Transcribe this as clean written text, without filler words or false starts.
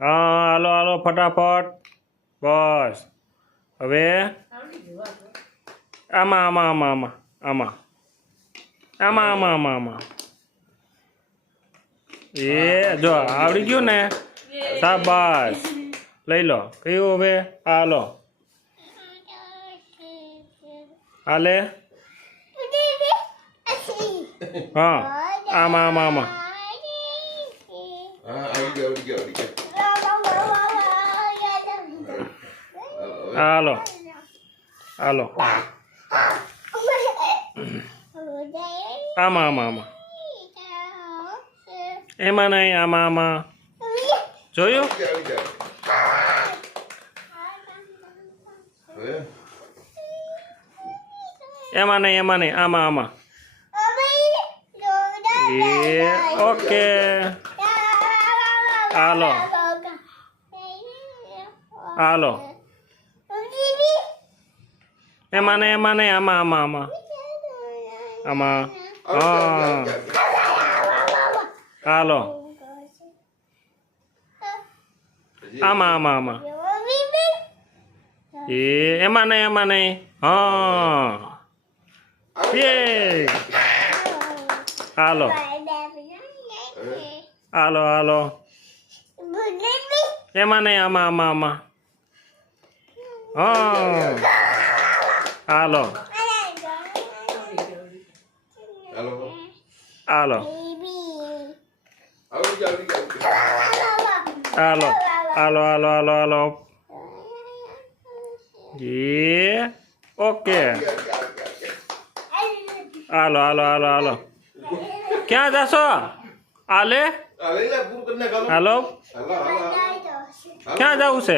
હા હાલો હાલો ફટાફટ બસ હવે આમાં આમાં આમાં આમાં આમાં આમાં આમાં આમાં આમાં એ જો આવડી ગયું ને શાબાશ લઈ લો કયું હવે હાલો હાલે હા આમાં આમાં આમાં હાલો હાલો આમાં આમાં આમાં એમાં નહીં આમાં આમાં જોયું એમાં નહીં આમાં આમાં એ ઓકે હાલો હાલો એમાં નહીં આમાં આમાં આમાં આમાં હા હાલો આમાં આમાં આમાં એ એમાં નહીં હા એ હાલો હાલો હાલો એમાં નહીં આમાં આમાં આમાં હા હાલો હાલો હાલો હાલો હાલો હાલો હાલો એ ઓકે હાલો હાલો હાલો હાલો ક્યાં જશો હાલે હાલો ક્યાં જવું છે